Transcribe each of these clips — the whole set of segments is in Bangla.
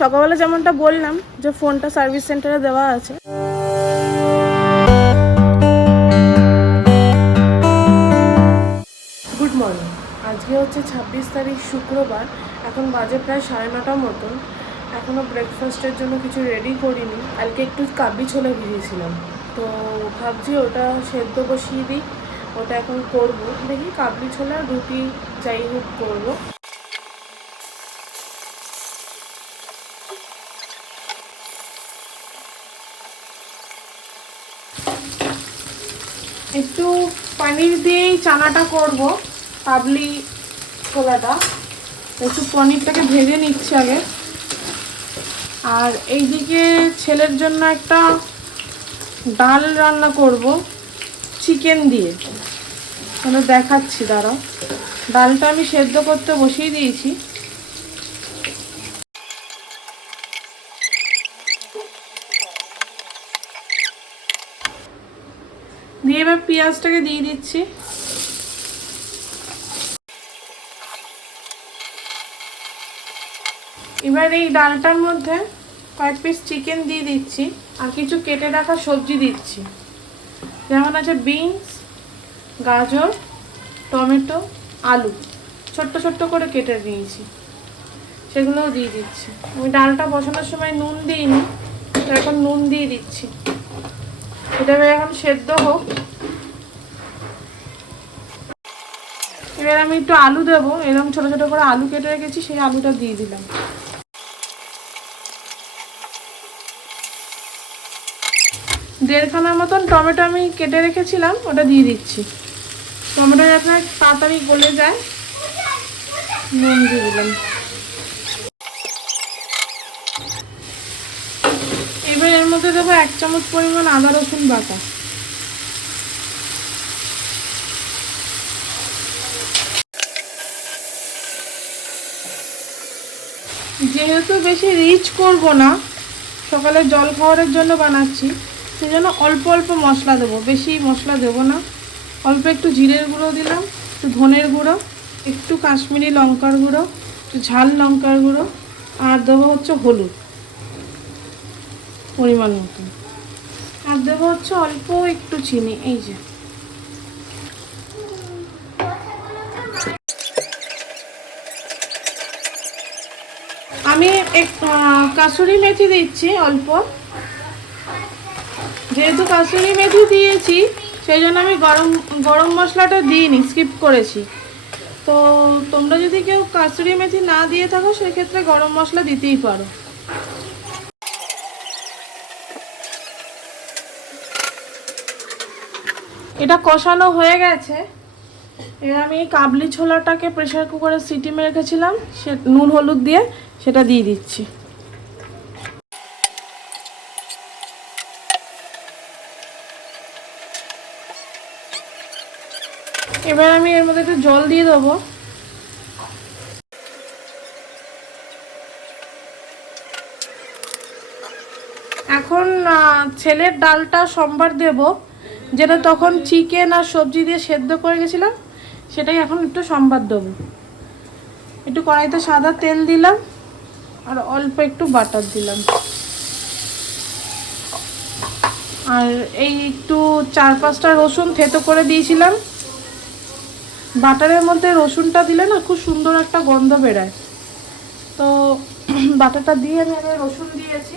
সকালবেলা যেমনটা বললাম যে ফোনটা সার্ভিস সেন্টারে দেওয়া আছে। Good morning. আজকে হচ্ছে 26 তারিখ শুক্রবার। এখন বাজে প্রায় 9:30 মতন। এখনও ব্রেকফাস্টের জন্য কিছু রেডি করিনি। কালকে একটু কাবলি ছোলা ভিজিয়েছিলাম, তো ভাবছি ওটা সেদ্ধ বসিয়ে দিই। ওটা এখন করব, দেখি কাবলি ছোলা রুটি যাই হোক করবো। একটু পনির দিয়েই চানাটা করব, কাবলি ছোলাটা। একটু পনিরটাকে ভেজে নিচ্ছি আগে। আর এইদিকে ছেলের জন্য একটা ডাল রান্না করব চিকেন দিয়ে, মানে দেখাচ্ছি দাঁড়াও। ডালটা আমি সেদ্ধ করতে বসিয়ে দিয়েছি। দিয়ে এবার পেঁয়াজটাকে দিয়ে দিচ্ছি। এবার এই ডালটার মধ্যে কয়েক পিস চিকেন দিয়ে দিচ্ছি, আর কিছু কেটে রাখা সবজি দিচ্ছি, যেমন আছে বিনস, গাজর, টমেটো, আলু ছোট্ট ছোট্ট করে কেটে নিয়েছি, সেগুলোও দিয়ে দিচ্ছি। আমি ডালটা বসানোর সময় নুন দিইনি, তো এখন নুন দিয়ে দিচ্ছি। এটা এখন সেদ্ধ হোক। এবার আমি একটু আলু দেবো, এরকম ছোট ছোট করে আলু কেটে রেখেছি, সেই আলুটা দিয়ে দিলাম। দেড়খানার মতন টমেটো আমি কেটে রেখেছিলাম, ওটা দিয়ে দিচ্ছি। টমেটো যাতে তাড়াতাড়ি গলে যায়, নুন দিয়ে দিলাম। এবার এর মধ্যে দেবো 1 চামচ পরিমাণ আদা রসুন বাটা। যেহেতু বেশি রিচ করব না, সকালে জল খাওয়ারের জন্য বানাচ্ছি, সেই জন্য অল্প অল্প মশলা দেবো, বেশি মশলা দেবো না। অল্প একটু জিরের গুঁড়ো দিলাম, একটু ধনের গুঁড়ো, একটু কাশ্মীরি লঙ্কার গুঁড়ো, একটু ঝাল লঙ্কার গুঁড়ো, আর দেবো হচ্ছে হলুদ পরিমাণ মতন, আর দেবো হচ্ছে অল্প একটু চিনি। এই যে আমি কাসুরি মেথি দিচ্ছি অল্প। যেহেতু কাসুরি মেথি দিয়েছি, সেই জন্য আমি গরম মশলাটা দিইনি, স্কিপ করেছি। তো তোমরা যদি কেউ কাসুরি মেথি না দিয়ে থাকো, সেক্ষেত্রে গরম মশলা দিতেই পারো। এটা কষানো হয়ে গেছে। এবার আমি কাবলি ছোলাটাকে প্রেসার কুকারে সিটি মেরে রেখেছিলাম, সে নুন হলুদ দিয়ে, সেটা দিয়ে দিচ্ছি। এবার আমি এর মধ্যে একটু জল দিয়ে দেবো। এখন ছেলের ডালটা সোমবার দেব, যেটা তখন চিকেন আর সবজি দিয়ে সেদ্ধ করে গেছিলাম, সেটাই এখন একটু সোমবার দেবো। একটু কড়াইতে সাদা তেল দিলাম, আর অল্প একটু বাটার দিলাম, আর এই একটু 4-5টা রসুন থেতো করে দিয়েছিলাম। বাটারের মধ্যে রসুনটা দিলে না খুব সুন্দর একটা গন্ধ বেরোয়, তো বাটারটা দিয়ে আমি রসুন দিয়েছি,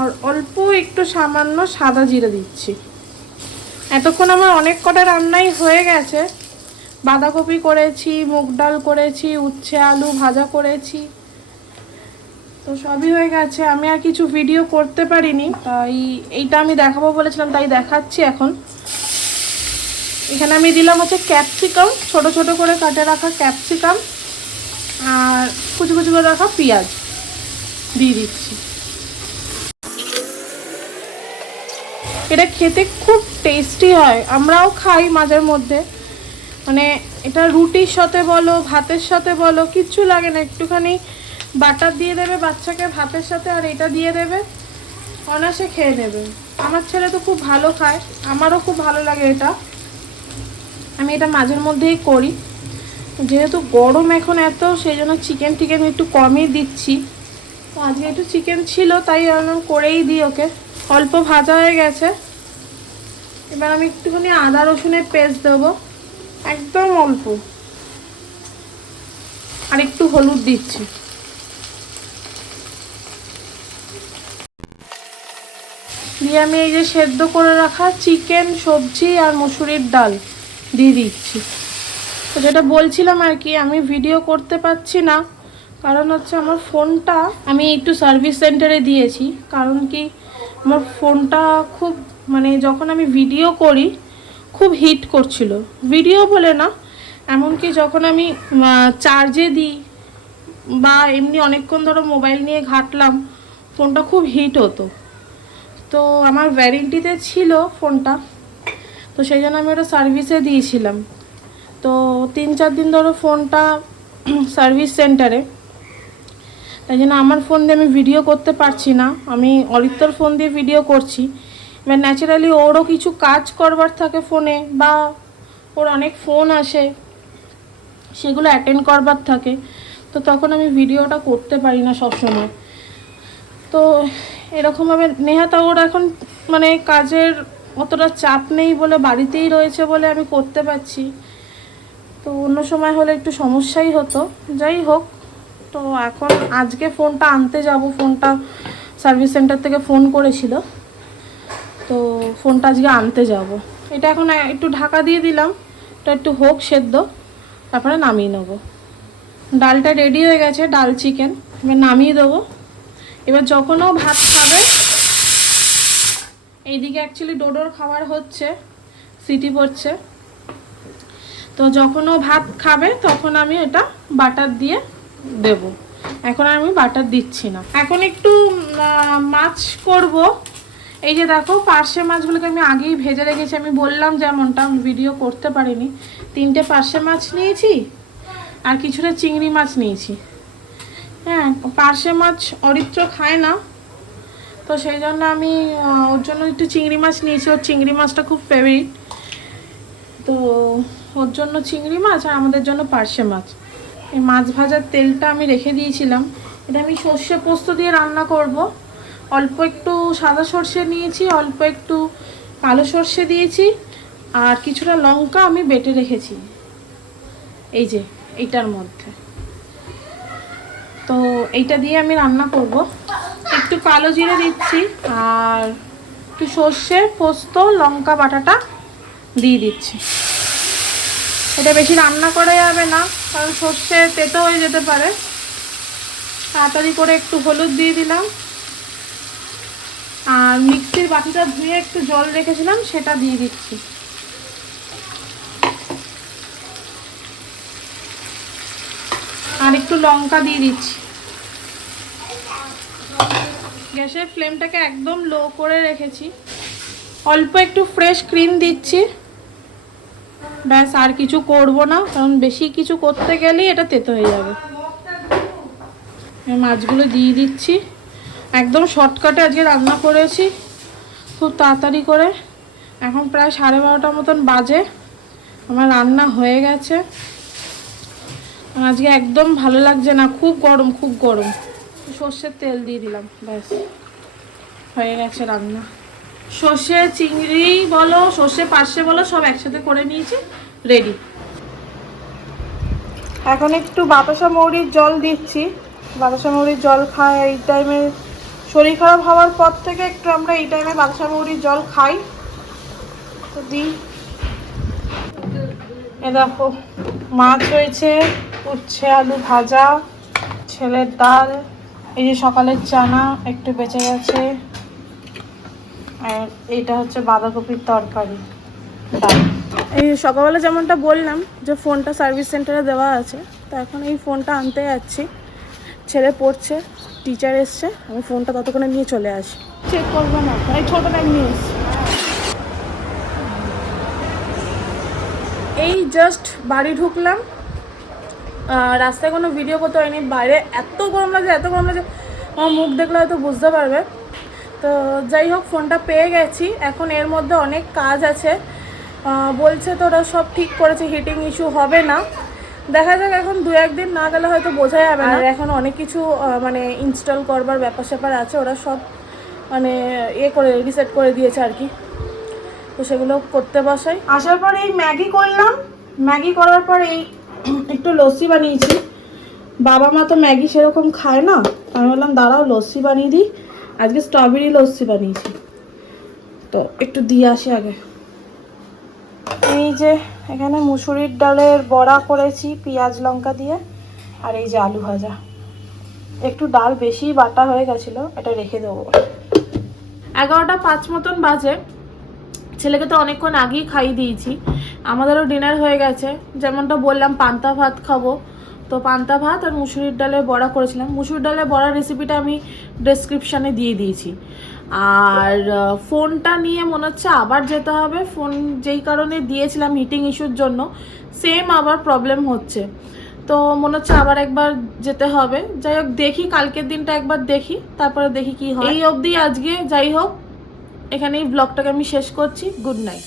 আর অল্প একটু সামান্য সাদা জিরে দিচ্ছি। এতক্ষণ আমার অনেক কটা রান্নাই হয়ে গেছে। বাঁধাকপি করেছি, মুগ ডাল করেছি, উচ্ছে আলু ভাজা করেছি, তো সবই হয়ে গেছে। আমি আর কিছু ভিডিও করতে পারিনি, তাই এইটা আমি দেখাবো বলেছিলাম, তাই দেখাচ্ছি এখন। এখানে আমি দিলাম হচ্ছে ক্যাপসিকাম, ছোট ছোট করে কাটে রাখা ক্যাপসিকাম, আর কুচি কুচি করে রাখা পেঁয়াজ দিয়ে দিচ্ছি। এটা খেতে খুব টেস্টি হয়, আমরাও খাই মাঝে মধ্যে। মানে এটা রুটির সাথে বলো, ভাতের সাথে বলো, কিচ্ছু লাগে না। একটুখানি বাটার দিয়ে দেবে বাচ্চাকে ভাতের সাথে, আর এটা দিয়ে দেবে, অনায়াসে খেয়ে নেবে। আমার ছেলে তো খুব ভালো খায়, আমারও খুব ভালো লাগে এটা। আমি এটা মাঝের মধ্যেই করি, যেহেতু গরম এখন এত, সেই জন্য চিকেন টিকেন একটু কমই দিচ্ছি। তো আজকে একটু চিকেন ছিল, তাই আমি করেই দিই ওকে। অল্প ভাজা হয়ে গেছে, এবার আমি একটুখানি আদা রসুনের পেস্ট দেবো, একদম অল্প, আর একটু হলুদ দিচ্ছি। দিয়ে আমি এই যে সেদ্ধ করে রাখা চিকেন, সবজি আর মসুরির ডাল দিয়ে দিচ্ছি। তো যেটা বলছিলাম আর কি, আমি ভিডিও করতে পারছি না, কারণ হচ্ছে আমার ফোনটা আমি একটু সার্ভিস সেন্টারে দিয়েছি। কারণ কি, আমার ফোনটা খুব মানে যখন আমি ভিডিও করি খুব হিট করছিল, ভিডিও বলে না, এমনকি যখন আমি চার্জে দিই বা এমনি অনেকক্ষণ ধরো মোবাইল নিয়ে ঘাঁটলাম, ফোনটা খুব হিট হতো। তো আমার ওয়ারেন্টিতে ছিল ফোনটা, তো সেই জন্য আমি ওটা সার্ভিসে দিয়েছিলাম। তো 3-4 দিন ধরো ফোনটা সার্ভিস সেন্টারে, তাই জন্য আমার ফোন দিয়ে আমি ভিডিও করতে পারছি না, আমি অরিত্রর ফোন দিয়ে ভিডিও করছি। এবার ন্যাচারালি ওরও কিছু কাজ করবার থাকে ফোনে, বা ওর অনেক ফোন আসে, সেগুলো অ্যাটেন্ড করবার থাকে, তো তখন আমি ভিডিওটা করতে পারি না সব সময়। তো এরকমভাবে নেহাতা ওর এখন মানে কাজের অতটা চাপ নেই বলে, বাড়িতেই রয়েছে বলে আমি করতে পারছি। তো অন্য সময় হলে একটু সমস্যাই হতো। যাই হোক, তো এখন আজকে ফোনটা আনতে যাব, ফোনটা সার্ভিস সেন্টার থেকে ফোন করেছিল, তো ফোনটা আজকে আনতে যাব। এটা এখন একটু ঢাকা দিয়ে দিলাম, এটা একটু হোক সেদ্ধ, তারপরে নামিয়ে নেবো। ডালটা রেডি হয়ে গেছে, ডাল চিকেন এবার নামিয়ে দেবো। এবার যখন ও ভাত খাবে, এইদিকে অ্যাকচুয়ালি ডোডোর খাবার হচ্ছে, সিটি পড়ছে, তো যখন ও ভাত খাবে তখন আমি এটা বাটার দিয়ে দেব। এখন আমি বাটার দিচ্ছি না। এখন একটু মাছ করব। এই যে দেখো, পার্শে মাছগুলোকে আমি আগেই ভেজে রেখেছি, আমি বললাম যেমনটা, আমি ভিডিও করতে পারিনি। 3টে পার্শে মাছ নিয়েছি আর কিছুটা চিংড়ি মাছ নিয়েছি। হ্যাঁ, পার্শে মাছ অরিত্র খায় না, তো সেই জন্য আমি ওর জন্য একটু চিংড়ি মাছ নিয়েছি, ওর চিংড়ি মাছটা খুব ফেভারিট, তো ওর জন্য চিংড়ি মাছ আর আমাদের জন্য পার্শে মাছ। এই মাছ ভাজার তেলটা আমি রেখে দিয়েছিলাম, এটা আমি সর্ষে পোস্ত দিয়ে রান্না করব। অল্প একটু সাদা সর্ষে নিয়েছি, অল্প একটু কালো সর্ষে দিয়েছি, আর কিছুটা লঙ্কা আমি বেটে রেখেছি এই যে এইটার মধ্যে। তো এইটা দিয়ে আমি রান্না করব। একটু কালো জিরে দিচ্ছি আর একটু সর্ষে পোস্ত লঙ্কা বাটাটা দিয়ে দিচ্ছি। এটা বেশি রান্না করা যাবে না, কারণ সর্ষে তেতো হয়ে যেতে পারে। তাড়াতাড়ি করে একটু হলুদ দিয়ে দিলাম, আর মিক্সির বাটিটা ধুয়ে একটু জল রেখেছিলাম সেটা দিয়ে দিচ্ছি। আর একটু লঙ্কা দিয়ে দিচ্ছি। গ্যাসের ফ্লেমটাকে একদম লো করে রেখেছি। অল্প একটু ফ্রেশ ক্রিম দিচ্ছি, ব্যাস, আর কিছু করব না, কারণ বেশি কিছু করতে গেলেই এটা তেতো হয়ে যাবে। মাছগুলো দিয়ে দিচ্ছি, একদম শর্টকাটে আজকে রান্না করেছি, খুব তাড়াতাড়ি করে। এখন প্রায় 12:30 মতন বাজে, আমার রান্না হয়ে গেছে। আজকে একদম ভালো লাগছে না, খুব গরম, খুব গরম। সর্ষের তেল দিয়ে দিলাম, ব্যাস হয়ে গেছে রান্না। সর্ষে চিংড়ি বলো, সর্ষে পার্শে বলো, সব একসাথে করে নিয়েছি, রেডি। এখন একটু বাতাসা মৌরির জল দিচ্ছি। বাতাসা মৌরির জল খাই এই টাইমে, শরীর খারাপ হওয়ার পর থেকে একটু আমরা এই টাইমে বাতাসা মৌরির জল খাই, তো দিই। এ দেখো, মাছ রয়েছে, উচ্ছে আলু ভাজা, ছেলের ডাল, এই যে সকালের চানা একটু বেঁচে গেছে, আর এইটা হচ্ছে বাঁধাকপির তরকারি, ডাল। এই সকালবেলা যেমনটা বললাম যে ফোনটা সার্ভিস সেন্টারে দেওয়া আছে, তো এখন এই ফোনটা আনতে যাচ্ছি। ছেলে পড়ছে, টিচার এসছে, আমি ফোনটা ততক্ষণে নিয়ে চলে আসি। চেক করবো না, এই ছোটো ব্যাগ নিয়ে এসছি। এই জাস্ট বাড়ি ঢুকলাম, রাস্তায় কোনো ভিডিও করতে হয়নি, বাইরে এত গরম লাগছে, এত গরম লাগছে, আমার মুখ দেখলে হয়তো বুঝতে পারবে। তো যাই হোক, ফোনটা পেয়ে গেছি। এখন এর মধ্যে অনেক কাজ আছে, বলছে তো ওরা সব ঠিক করেছে, হিটিং ইস্যু হবে না। দেখা যাক, এখন 2-1 দিন না গেলে হয়তো বোঝা যাবে না। আর এখন অনেক কিছু মানে ইনস্টল করবার ব্যাপার স্যাপার আছে, ওরা সব মানে করে রিসেট করে দিয়েছে আর কি, তো সেগুলো করতে বসাই। আসার পরে এই ম্যাগি করলাম, ম্যাগি করার পর এই একটু লস্যি বানিয়েছি। বাবা মা তো ম্যাগি সেরকম খায় না, আমি বললাম দাঁড়াও লস্যি বানিয়ে দিই। আজকে স্ট্রবেরি লস্যি বানিয়েছি, তো একটু দিয়ে আসি আগে। এই যে এখানে মুসুরির ডালের বড়া করেছি পেঁয়াজ লঙ্কা দিয়ে, আর এই যে আলু ভাজা। একটু ডাল বেশি বাটা হয়ে গেছিলো, এটা রেখে দেবো। 11টা 5 মতন বাজে। ছেলেকে তো অনেকক্ষণ আগেই খাইয়ে দিয়েছি, আমাদেরও ডিনার হয়ে গেছে। যেমনটা বললাম পান্তা ভাত খাবো, তো পান্তা ভাত আর মুসুরির ডালের বড়া করেছিলাম। মুসুরির ডালের বড়ার রেসিপিটা আমি ডেসক্রিপশানে দিয়ে দিয়েছি। আর ফোনটা নিয়ে মনে হচ্ছে আবার যেতে হবে। ফোন যেই কারণে দিয়েছিলাম হিটিং ইস্যুর জন্য, সেম আবার প্রবলেম হচ্ছে, তো মনে হচ্ছে আবার একবার যেতে হবে। যাই হোক দেখি, কালকের দিনটা একবার দেখি, তারপরে দেখি কি হয়। এই অবধি আজকে যাই হোক, এখানেই ব্লগটাকে আমি শেষ করছি। Good night.